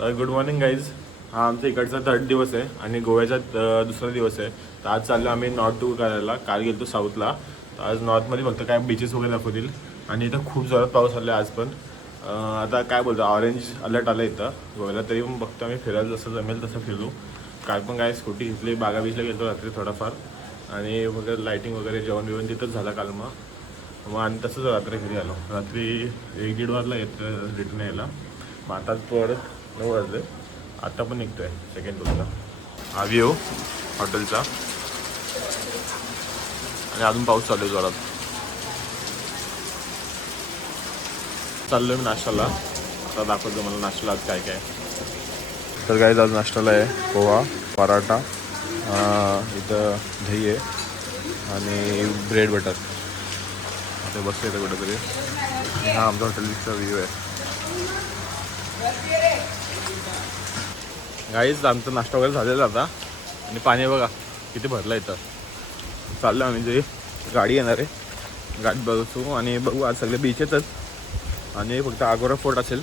Good morning guys. हा आमचा इकडचा थर्ड दिवस आहे आणि गोव्याचा दुसरा दिवस आहे. तर आज चाललो आम्ही नॉर्थ टूर करायला. काल गेलो साऊथला. तर आज नॉर्थमध्ये फक्त काय बीचेस वगैरे दाखवतील आणि इथं खूप जोरात पाऊस आला आहे आज पण. आता काय बोलतो ऑरेंज अलर्ट आलं इथं गोव्याला. तरी पण बघतो आम्ही फिरायला जसं जमेल तसं फिरू. काल पण काय स्कूटी घेतली, बागा बीचला गेलो रात्री थोडाफार आणि वगैरे लाईटिंग वगैरे जेवण बिवण तिथंच झालं काल. मग आणि तसंच रात्री घरी आलो. रात्री 1-1:30 वाजला रिटर्न यायला. मग आता परत 9 वाजले. आता पण निघतोय सेकंड टूरला. हा व्ह्यू हॉटेलचा आणि अजून पाऊस चालू आहे जोरात. चाललोय मी नाश्त्याला. आता दाखवतो मला नाश्त्याला आज काय काय. तर काय आज नाश्त्याला आहे पोहा, पराठा, इथं दही आहे आणि ब्रेड बटर. आता बसतो इथं कुठेतरी. हा आमचा हॉटेलचा व्ह्यू आहे. गाईज आमचा नाश्ता वगैरे झालेला आता आणि पाणी बघा किती भरलं इथं. चाललं आम्ही जे गाडी येणार आहे, गाडी बघू आणि बघू. आज सगळे बीचेसच आणि फक्त आगोरा फोर्ट असेल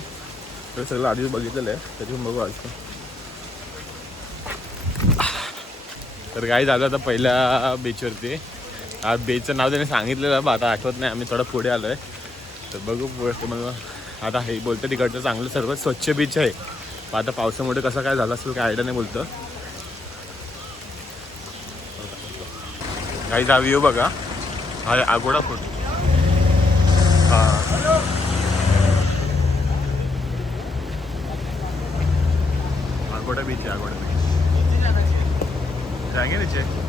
तर सगळं आधीच बघितलेलं आहे, त्याची पण बघू आज. तर गाईज आलं आता पहिल्या बीचवरती. आज बीचचं नाव त्याने सांगितलेलं बा, आता आठवत नाही. आम्ही थोडं पुढे आलो आहे तर बघू मला. आता हे बोलतं तिकडचं चांगलं सर्वात स्वच्छ बीच आहे. आता पावसामुळे कसं काय झालं असेल काय आयडिया नाही. बोलतं गाईज हा व्ह्यू बघा. हा आगोडा फोर्ट. हां आगोडा बीच आहे. आगोडा बीच जाएंगे नीचे.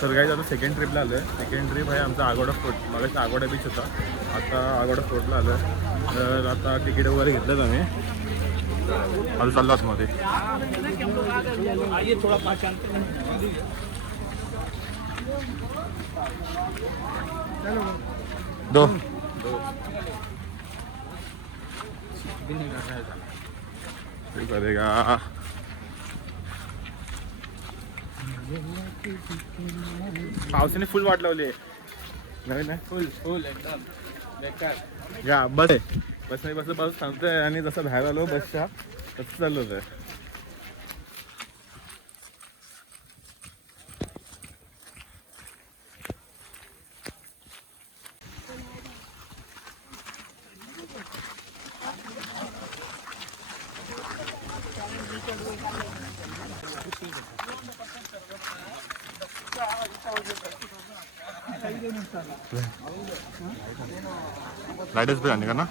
तर काही आता सेकंड ट्रिपला आलो आहे. सेकंड ट्रिप आहे आमचा आगोडा फोर्ट. मगाशी आगोडा बीच होता, आता आगोडा फोर्टला आलो आहे. तर आता तिकीट वगैरे घेतलं आम्ही. आता चाललो आतमध्ये. दो करेगा. पावसाने फुल वाट लावली आहे. नाही नाही फुल फुल एकदम बेकार. या बस आहे. बसमध्ये बसलं पाऊस थांबतोय आणि जसं बाहेर आलो बसच्या तसं चाललं होतं. लाइटच पे जाने का ना.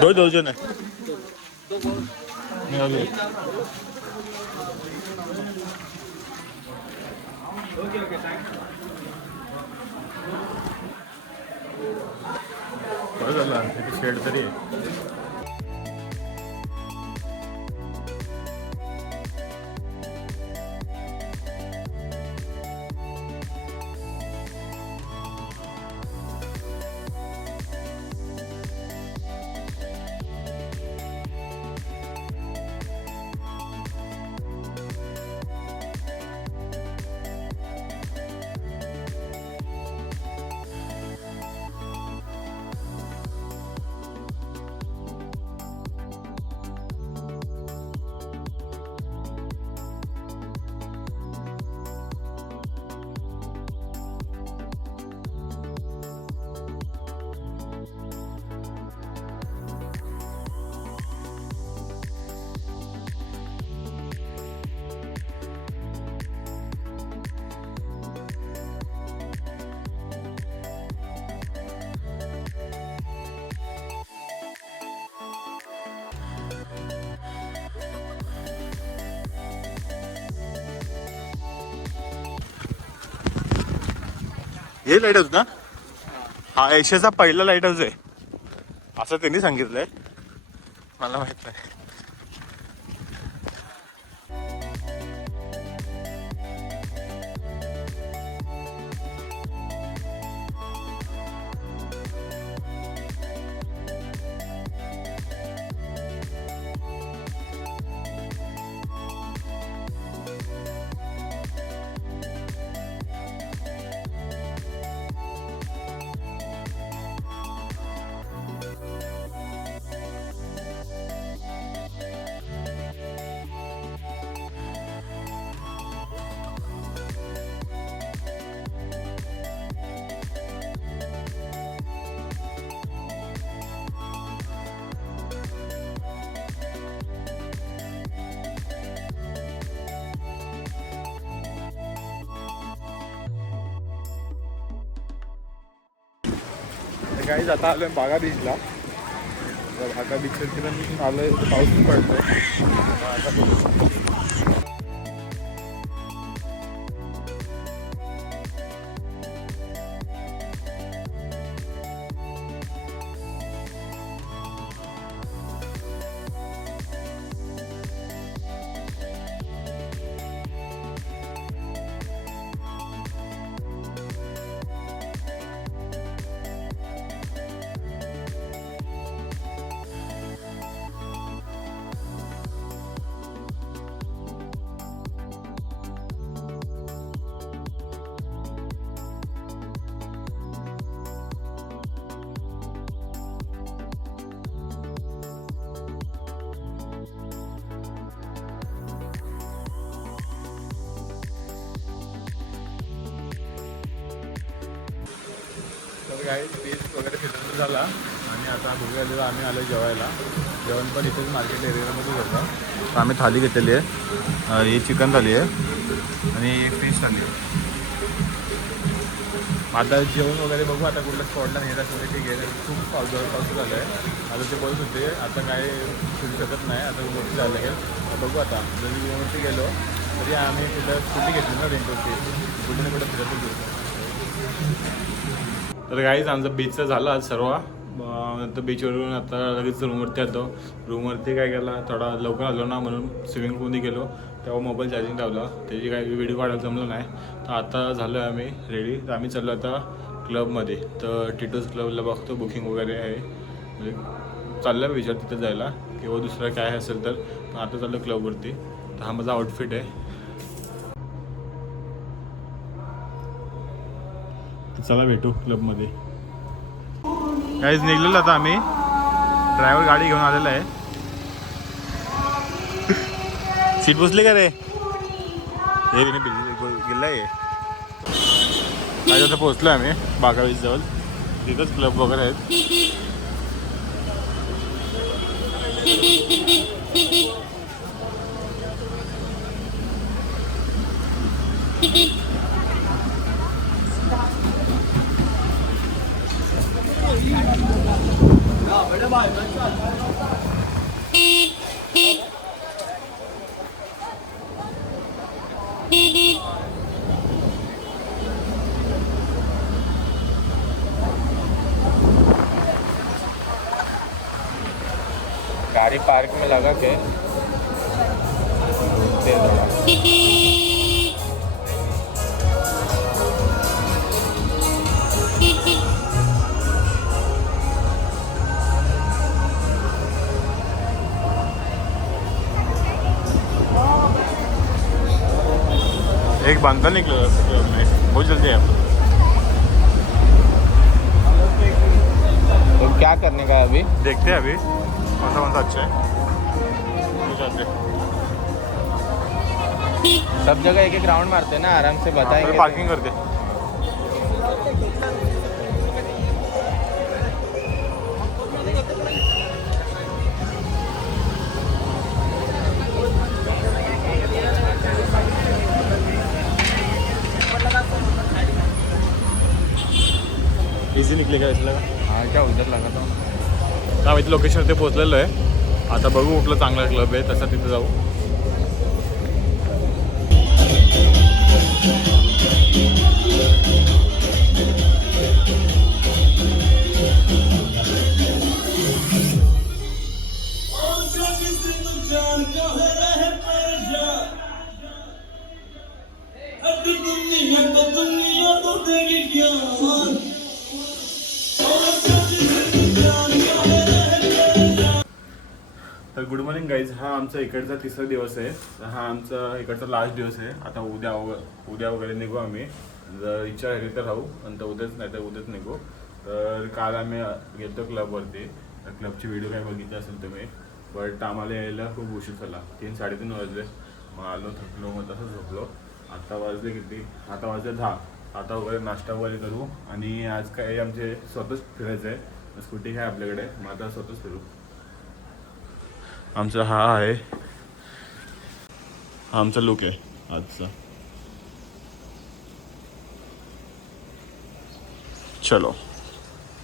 दो जन है. बरं झालं शेड तरी आहे. हे लाईट हाऊस ना? हा एशियाचा पहिला लाईट हाऊस आहे असं त्यांनी सांगितलंय, मला माहित नाही. काही आता आलोय बागा बीचला. बागा बीचवर मी आलोय, पाऊस पडतोय आता. तर काही बीच वगैरे फिरून झाला आणि आता बघूया आम्ही आलो जेवायला. जेवण पण इथेच मार्केट एरियामध्येच होतं. तर आम्ही थाली घेतलेली आहे, ही चिकन थाली आहे आणि फिश थाली आहे. आता जेवण वगैरे बघू आता कुठल्या स्पॉटला नेत असेल ते गेले. खूप पाऊस झालं आहे. आता ते बोलत होते आता काय फिरू शकत नाही, आता मोठी झालं आहे. बघू आता जर वरती गेलो तरी आम्ही कुठं स्कूटी घेतली ना रेंटवरती, कुठे ना कुठं फिरत गेलो. तर काहीच आमचं बीचचं झालं आज सर्व. नंतर बीचवरून आता लगेच रूमवरती आलो. रूमवरती काय केला, थोडा लवकर आलो ना म्हणून स्विमिंग पूलमध्ये गेलो. तेव्हा मोबाईल चार्जिंग लावला, त्याची काही व्हिडिओ काढायला जमलं नाही. तर आता झालो आहे आम्ही रेडी. तर आम्ही चाललो आता क्लबमध्ये. तर टिटोज क्लबला बघतो बुकिंग वगैरे आहे, म्हणजे चाललं आहे विचार तिथे जायला किंवा दुसरं काय असेल तर. आता चाललो क्लबवरती. तर हा माझा आउटफिट आहे. चला भेटू क्लबमध्ये. काहीच निघलेलं आता आम्ही. ड्रायव्हर गाडी घेऊन आलेला आहे. सीट बसली का रे? हे गेला आहे काय. आता पोहोचलो आम्ही बागा बीच जवळ. तिथंच क्लब वगैरे आहेत. गाड़ी पार्क में लगा के दे दो. एक बंदा निकला बहुत जल्दी है. तो क्या करने का है अभी? देखते हैं अभी कौन सा अच्छा है. सब जगह एक एक राउंड मारते हैं ना, आराम से बताएंगे. पार्किंग करते. इजी निकलेगा इसला. हाँ क्या उधर लगा था. हा इथे लोकेशनवरती पोहोचलेलो आहे. आता बघू कुठलं चांगला क्लब आहे तसा तिथे जाऊ. तर गुड मॉर्निंग गाईज. हा आमचा इकडचा तिसरा दिवस आहे. हा आमचा इकडचा लास्ट दिवस आहे. आता उद्या वगैरे निघू आम्ही. जर इच्छा राहिली तर राहू, नंतर उद्याच नाही तर उद्याच निघू. तर काल आम्ही गेलो क्लबवरती. तर क्लबची व्हिडिओ काय बघितली असेल तुम्ही. बट आम्हाला यायला खूप उशीर झाला. 3-3:30 वाजले. मग आलो, थकलो, मग तसंच झोपलो. आता वाजले किती, आता वाजले 10. आता वगैरे नाश्ता वगैरे करू. आणि आज काय आमचे स्वतःच फिरायचं आहे. स्कूटी काय आपल्याकडे, मग आता स्वतःच फिरू. आमचा हा आहे, हा आमचा लुक आहे आजचा. चलो.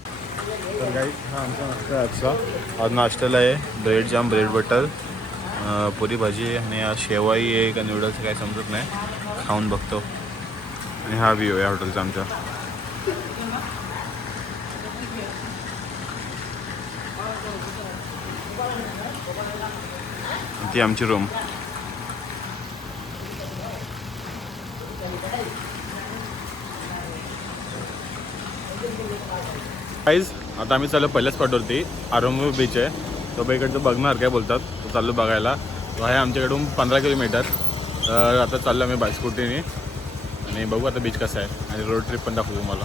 तर गाईस हा आमचा नाश्ता आहे आजचा. आज नाश्त्याला आहे ब्रेड जाम, ब्रेड बटर, पुरी भाजी आणि आज शेवाई आहे का नूडल्स काय समजत नाही. खाऊन बघतो. आणि हा व्ह्यू आहे हॉटेलचा आमच्या. ती आमची रूम. गाईज आता आम्ही चाललो पहिल्या स्पॉटवरती. आरोमो बीच आहे तो. इकडचं बघणार काय बोलतात, तो चाललो बघायला. तो आहे आमच्याकडून 15 किलोमीटर. तर आता चाललो आम्ही बाय स्कूटीने आणि बघू आता बीच कसा आहे. आणि रोड ट्रिप पण दाखवू तुम्हाला.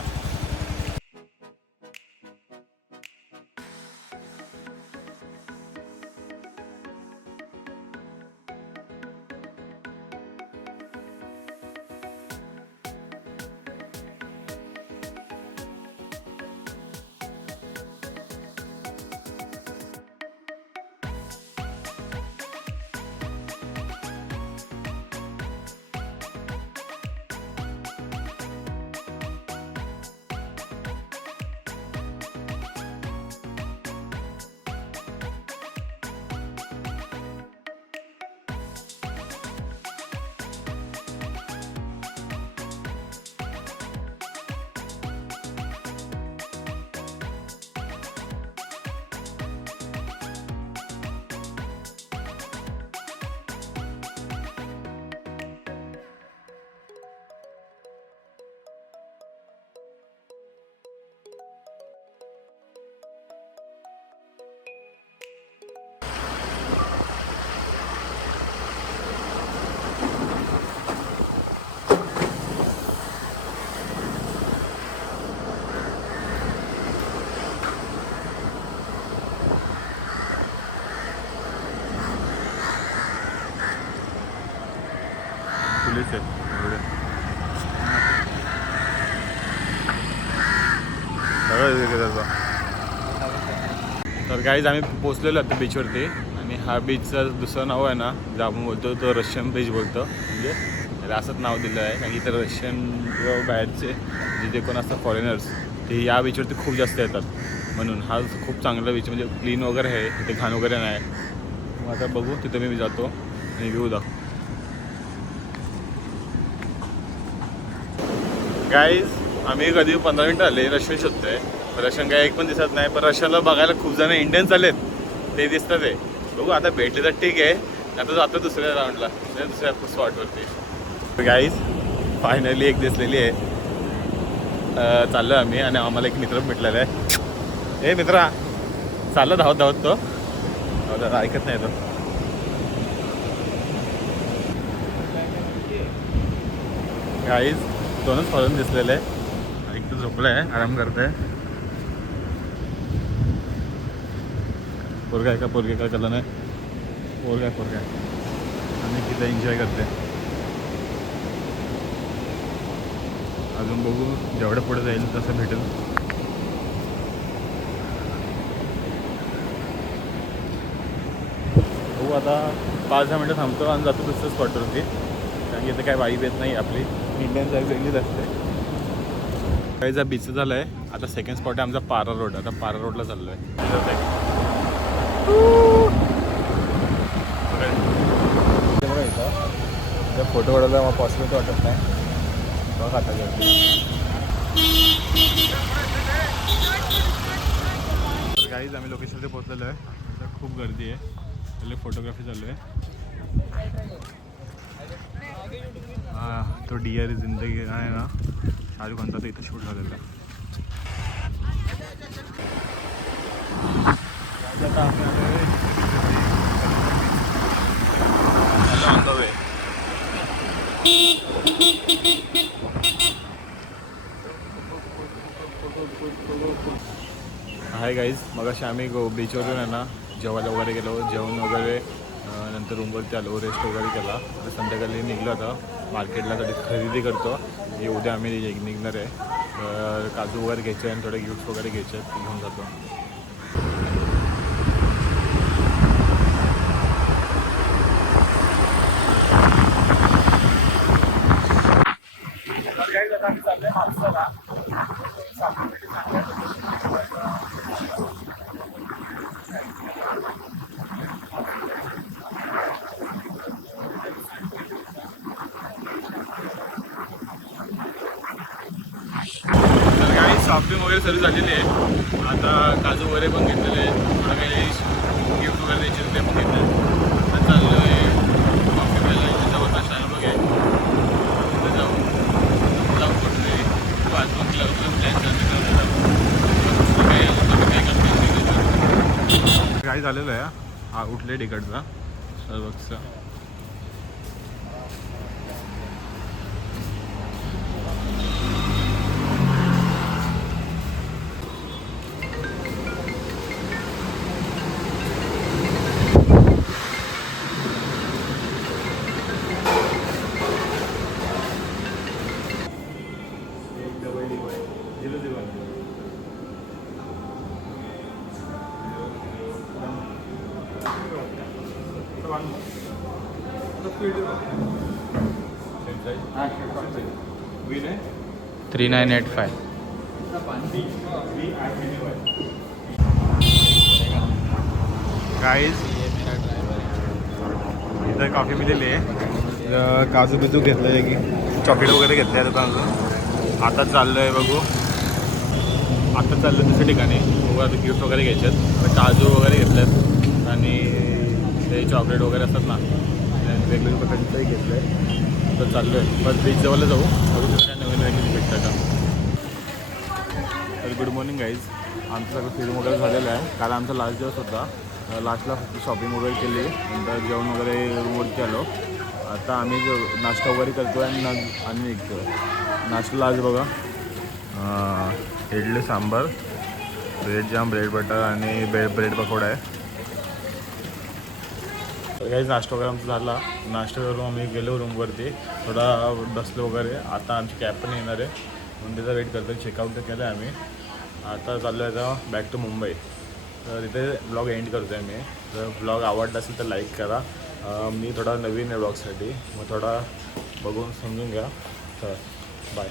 पोलीस आहेत सगळं. तर काहीच आम्ही पोचलेलो आता बीचवरती. आणि हा बीचचं दुसरं नाव आहे ना, जे आपण बोलतो तो रशियन बीच बोलतो. म्हणजे त्याला असंच नाव दिलं आहे कारण की इतर रशियन किंवा बाहेरचे जे कोण असतात फॉरेनर्स, ते या बीचवरती खूप जास्त येतात. म्हणून हा खूप चांगला बीच, म्हणजे क्लीन वगैरे आहे, तिथे घाण वगैरे नाही. मग आता बघू, तिथे मी जातो आणि व्ह्यू दाखव. गाईज आम्ही कधी 15 मिनटं आले रशियन शोधतोय. रशियन काय एक पण दिसत नाही. पण रशियनला बघायला खूप जण इंडियन्स आलेत, ते दिसतात आहे. बघू आता भेटले तर ठीक आहे, आता जातो दुसऱ्या राऊंडला, दुसऱ्या स्पॉटवरती. गाईज फायनली एक दिसलेली आहे. चाललो आम्ही आणि आम्हाला एक मित्र भेटलेला आहे. ए मित्रा, चाललं धावत धावत तो. ऐकत नाही तो. गाईज दोनच फॉलोन दिसलेले आहे. एक तर झोपलं आहे, आराम करत आहे. पोरगा आहे का, पोरगे काय केलं नाही. पोरगा आणि तिथं एन्जॉय करते. अजून बघू, जेवढं पुढे जाईल तसं भेटेल. बघू आता 5-10 मिनटं थांबतो आणि जातो दुसऱ्या स्पॉटवरती. कारण की इथे काय वाईब येत नाही आपली, इंडियन साईड वेगळीच असते. काहीचा बीच झालं आहे. आता सेकंड स्पॉट आहे आमचा पारा रोड. आता पारा रोडला चाललो आहे. बघा इथं फोटो काढायला मला पॉसिबल वाटत नाही. बघा आता गर्दी. तर काहीच आम्ही लोकेशनमध्ये पोहोचलेलो आहे. आता खूप गर्दी आहे. पहिले फोटोग्राफी चालू आहे. तो डिअर जिंदगी आहे ना, शाहरुख खानचा तर इथं शूट झालेला आहे. आता आम्ही on the way. Hi guys, मग अशी आम्ही बीचवरून आहे ना जेवायला वगैरे गेलो. जेवण वगैरे नंतर रूमवरती आलो, रेस्ट वगैरे केला. तर संध्याकाळी निघलो आता मार्केटला साठी खरेदी करतो. हे उद्या आम्ही निघणार आहे. तर काजू वगैरे घ्यायचे आणि थोडे गिफ्ट वगैरे घ्यायचे आहेत, घेऊन जातो. तर काही शॉपिंग वगैरे सर्व झालेली आहे. आता काजू वगैरे पण घेतलेले आहे. थोडं काही गिफ्ट वगैरे द्यायचे ते पण घेतले. आता चाललो आहे कॉफी प्यायला. इथे जाऊ नाश्ता बघे तिथे जाऊ कुठले वाजवून काय झालेलं आहे. हा उठले तिकडचा सर्वक्सचा. $3985. गाईज इथं कॉफी मिळालेली आहे. काजू बिजू घेतलं आहे की चॉकलेट वगैरे घेतले आहेत. आता चाललं आहे बघू. आता चाललं दुसऱ्या ठिकाणी बघू. आता गिफ्ट वगैरे घ्यायचे आहेत. काजू वगैरे घेतलेत आणि ते चॉकलेट वगैरे असतात ना, वेगवेगळ्या प्रकारचंही घेतलं आहे. तर चाललो आहे बस बीच जवळ जाऊ. बघू काय नवीन नवीन भेटतं का. तर गुड मॉर्निंग गाईज. आमचं सगळं फिरून वगैरे झालेलं आहे. काल आमचा लास्ट दिवस होता. लास्टला फक्त शॉपिंग वगैरे केली, नंतर जेवण वगैरे रूमवरती आलो. आता आम्ही नाश्ता वगैरे करतो आहे आणि निघतो. नाश्त्याला आज बघा इडली सांबार, ब्रेड जाम, ब्रेड बटर आणि ब्रेड पकोडा आहे. तर काही नाश्ता वगैरे आमचा झाला. नाश्ता करून आम्ही गेलो रूमवरती, थोडा बसलो वगैरे. आता आमची कॅब पण येणार आहे म्हणून त्याचा वेट करतो. चेकआउट तर केलं आहे आम्ही. आता चाललो आहे आता बॅक टू मुंबई. तर इथे ब्लॉग एंड करतो आहे मी. जर ब्लॉग आवडला असेल तर लाईक करा. मी थोडा नवीन आहे ब्लॉगसाठी, मग थोडा बघून समजून घ्या. तर बाय.